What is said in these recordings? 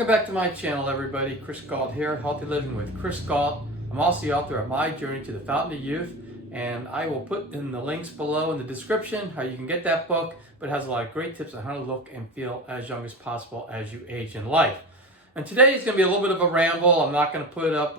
Welcome back to my channel, everybody. Chris Gault here, Healthy Living with Chris Gault. I'm also the author of My Journey to the Fountain of Youth, and I will put in the links below in the description how you can get that book, but it has a lot of great tips on how to look and feel as young as possible as you age in life. And today is going to be a little bit of a ramble. I'm not going to put up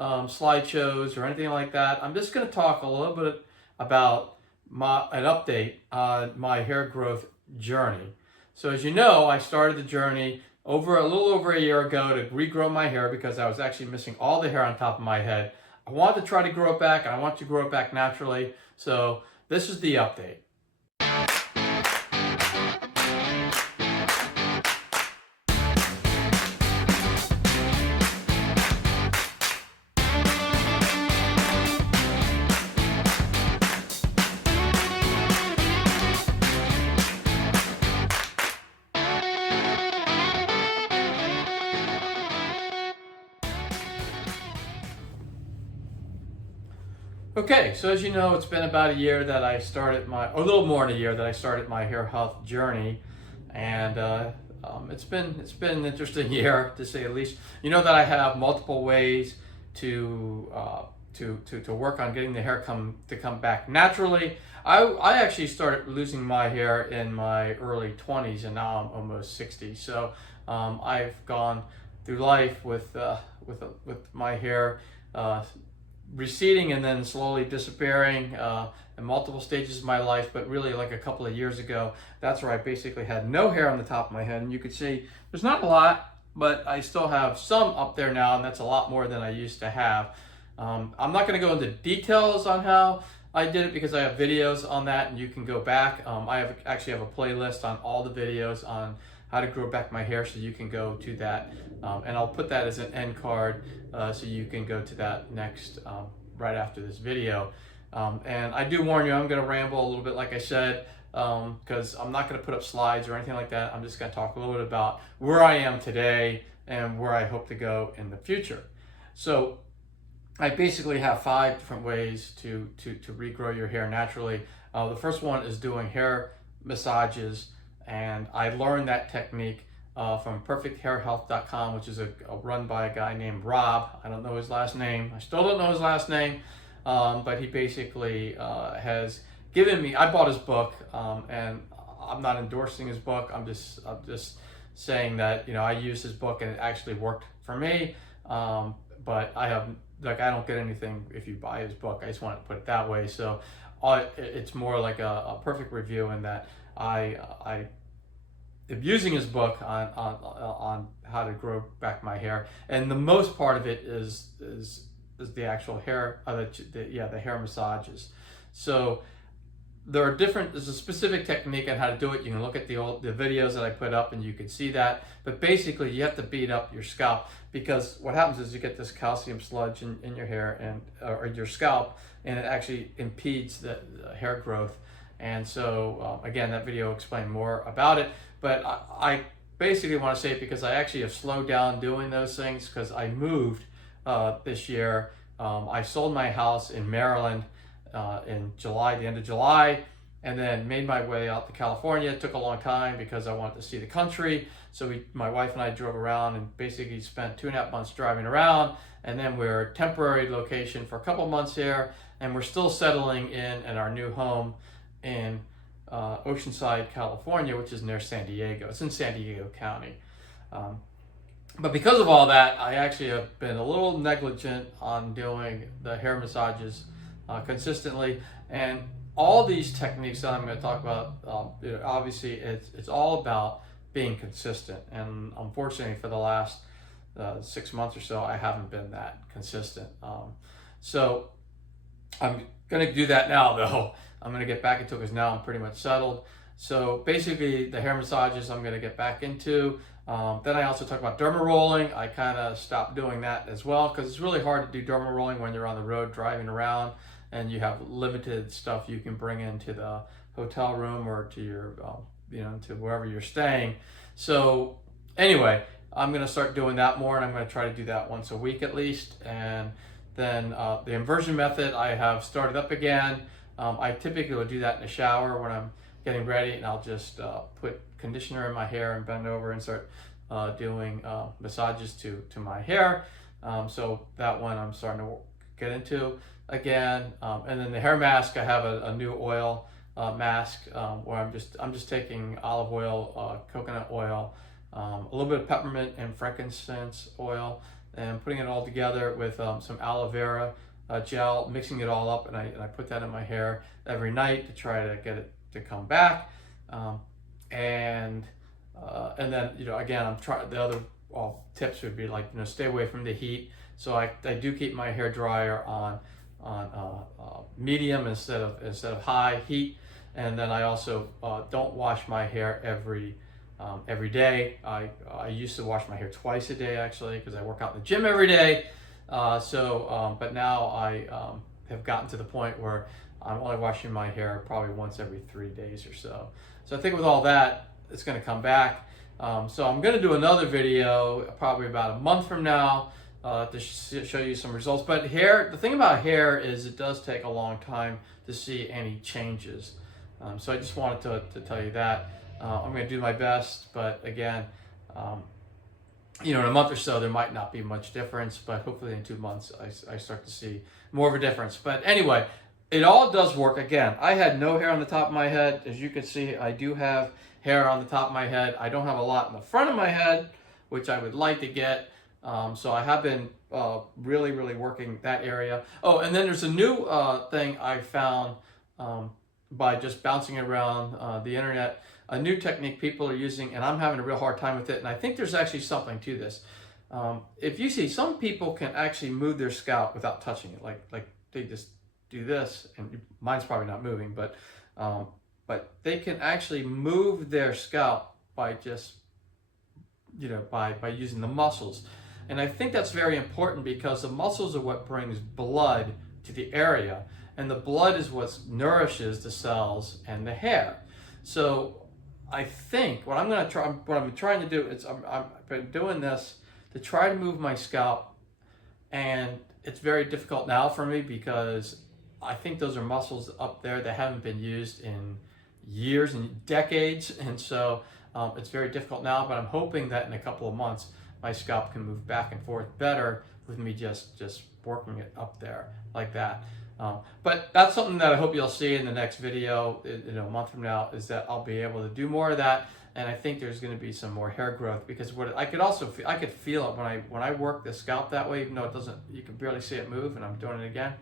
slideshows or anything like that. I'm just going to talk a little bit about an update on my hair growth journey. So as you know, I started the journey a little over a year ago to regrow my hair because I was actually missing all the hair on top of my head. I wanted to try to grow it back, and I want to grow it back naturally. So this is the update. Okay, so as you know, it's been about a year that I started a little more than a year that I started my hair health journey, and it's been an interesting year to say the least. You know that I have multiple ways to work on getting the hair to come back naturally. I actually started losing my hair in my early 20s, and now I'm almost 60. So I've gone through life with my hair receding and then slowly disappearing in multiple stages of my life, but really like a couple of years ago, that's where I basically had no hair on the top of my head. And you could see there's not a lot, but I still have some up there now, and that's a lot more than I used to have. I'm not going to go into details on how I did it because I have videos on that, and you can go back. I actually have a playlist on all the videos on how to grow back my hair, so you can go to that, and I'll put that as an end card so you can go to that next right after this video. And I do warn you, I'm going to ramble a little bit, like I said, because I'm not going to put up slides or anything like that. I'm just going to talk a little bit about where I am today and where I hope to go in the future. So I basically have 5 different ways to regrow your hair naturally. The first one is doing hair massages, and I learned that technique from perfecthairhealth.com, which is run by a guy named Rob. I don't know his last name. I still don't know his last name, but he basically has given me. I bought his book, and I'm not endorsing his book. I'm just saying that I used his book and it actually worked for me. But I don't get anything if you buy his book. I just want to put it that way. So it's more like a perfect review in that I am using his book on how to grow back my hair, and the most part of it is the actual hair, the hair massages. So there's a specific technique on how to do it. You can look at the videos that I put up and you can see that, but basically you have to beat up your scalp, because what happens is you get this calcium sludge in your hair or your scalp, and it actually impedes the hair growth. And so again, that video explained more about it, but I basically want to say it because I actually have slowed down doing those things because I moved this year. I sold my house in Maryland in July, the end of July, and then made my way out to California. It took a long time because I wanted to see the country. So my wife and I drove around and basically spent 2.5 months driving around, and then we're a temporary location for a couple months here, and we're still settling in our new home in Oceanside, California, which is near San Diego. It's in San Diego County. But because of all that, I actually have been a little negligent on doing the hair massages consistently. And all these techniques that I'm going to talk about, obviously it's all about being consistent. And unfortunately for the last 6 months or so, I haven't been that consistent. So I'm going to do that now, though. I'm going to get back into it because now I'm pretty much settled. So basically the hair massages I'm going to get back into. Then I also talk about derma rolling. I kind of stopped doing that as well because it's really hard to do derma rolling when you're on the road driving around and you have limited stuff you can bring into the hotel room or to your, to wherever you're staying. So anyway, I'm going to start doing that more, and I'm going to try to do that once a week at least. And then the inversion method I have started up again. I typically will do that in the shower when I'm getting ready, and I'll just put conditioner in my hair and bend over and start doing massages to my hair. So that one I'm starting to get into again. And then the hair mask, I have a new oil mask where I'm just taking olive oil, coconut oil, a little bit of peppermint and frankincense oil, and putting it all together with some aloe vera gel, mixing it all up, and I put that in my hair every night to try to get it to come back. And then, you know, again, I'm trying, the other tips would be like, you know, stay away from the heat. So I do keep my hair dryer on medium instead of high heat. And then I also don't wash my hair every day. I used to wash my hair twice a day, actually, because I work out in the gym every day. But now I have gotten to the point where I'm only washing my hair probably once every 3 days or so. So I think with all that, it's going to come back. So I'm going to do another video probably about a month from now to show you some results. But hair, the thing about hair is it does take a long time to see any changes. So I just wanted to tell you that. I'm going to do my best, but again, you know, in a month or so, there might not be much difference, but hopefully in 2 months, I start to see more of a difference. But anyway, it all does work. Again, I had no hair on the top of my head. As you can see, I do have hair on the top of my head. I don't have a lot in the front of my head, which I would like to get. So I have been really working that area. Oh, and then there's a new thing I found by just bouncing around the internet, a new technique people are using, and I'm having a real hard time with it, and I think there's actually something to this. If you see, some people can actually move their scalp without touching it, like they just do this, and mine's probably not moving, but they can actually move their scalp by just, you know, by using the muscles. And I think that's very important because the muscles are what brings blood to the area, and the blood is what nourishes the cells and the hair. So I think what I'm trying to do is I've been doing this to try to move my scalp, and it's very difficult now for me because I think those are muscles up there that haven't been used in years and decades, and so it's very difficult now, but I'm hoping that in a couple of months my scalp can move back and forth better with me just working it up there like that. But that's something that I hope you'll see in the next video, you know, a month from now, is that I'll be able to do more of that, and I think there's going to be some more hair growth, because what I could also feel, I could feel it when I work the scalp that way, even though it doesn't, you can barely see it move, and I'm doing it again.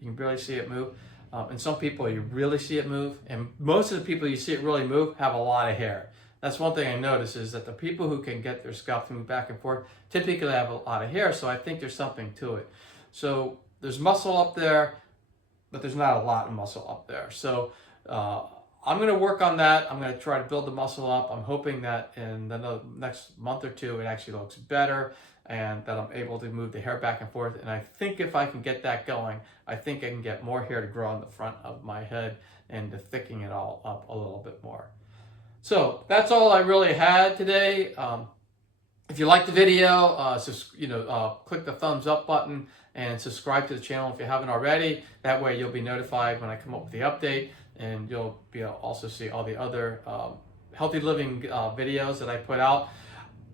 You can barely see it move. And some people you really see it move, and most of the people you see it really move have a lot of hair. That's one thing I notice, is that the people who can get their scalp to move back and forth typically have a lot of hair, so I think there's something to it. So there's muscle up there, but there's not a lot of muscle up there. So I'm going to work on that. I'm going to try to build the muscle up. I'm hoping that in the next month or two, it actually looks better, and that I'm able to move the hair back and forth. And I think if I can get that going, I think I can get more hair to grow on the front of my head and to thicken it all up a little bit more. So that's all I really had today. If you like the video, click the thumbs up button and subscribe to the channel if you haven't already. That way you'll be notified when I come up with the update, and you'll be able to also see all the other healthy living videos that I put out.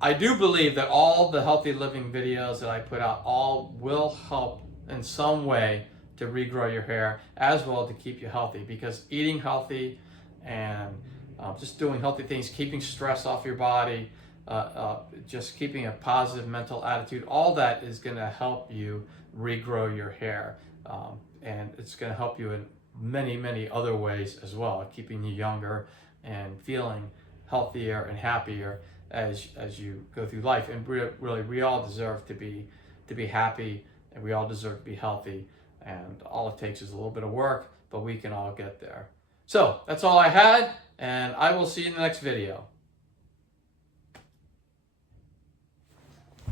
I do believe that all the healthy living videos that I put out all will help in some way to regrow your hair, as well to keep you healthy, because eating healthy and just doing healthy things, keeping stress off your body, just keeping a positive mental attitude, all that is going to help you regrow your hair, and it's going to help you in many other ways as well, keeping you younger and feeling healthier and happier as you go through life. And really, we all deserve to be happy, and we all deserve to be healthy, and all it takes is a little bit of work, but we can all get there. So that's all I had, and I will see you in the next video.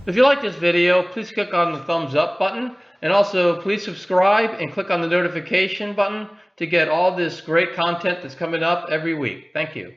If you like this video, please click on the thumbs up button, and also please subscribe and click on the notification button to get all this great content that's coming up every week. Thank you.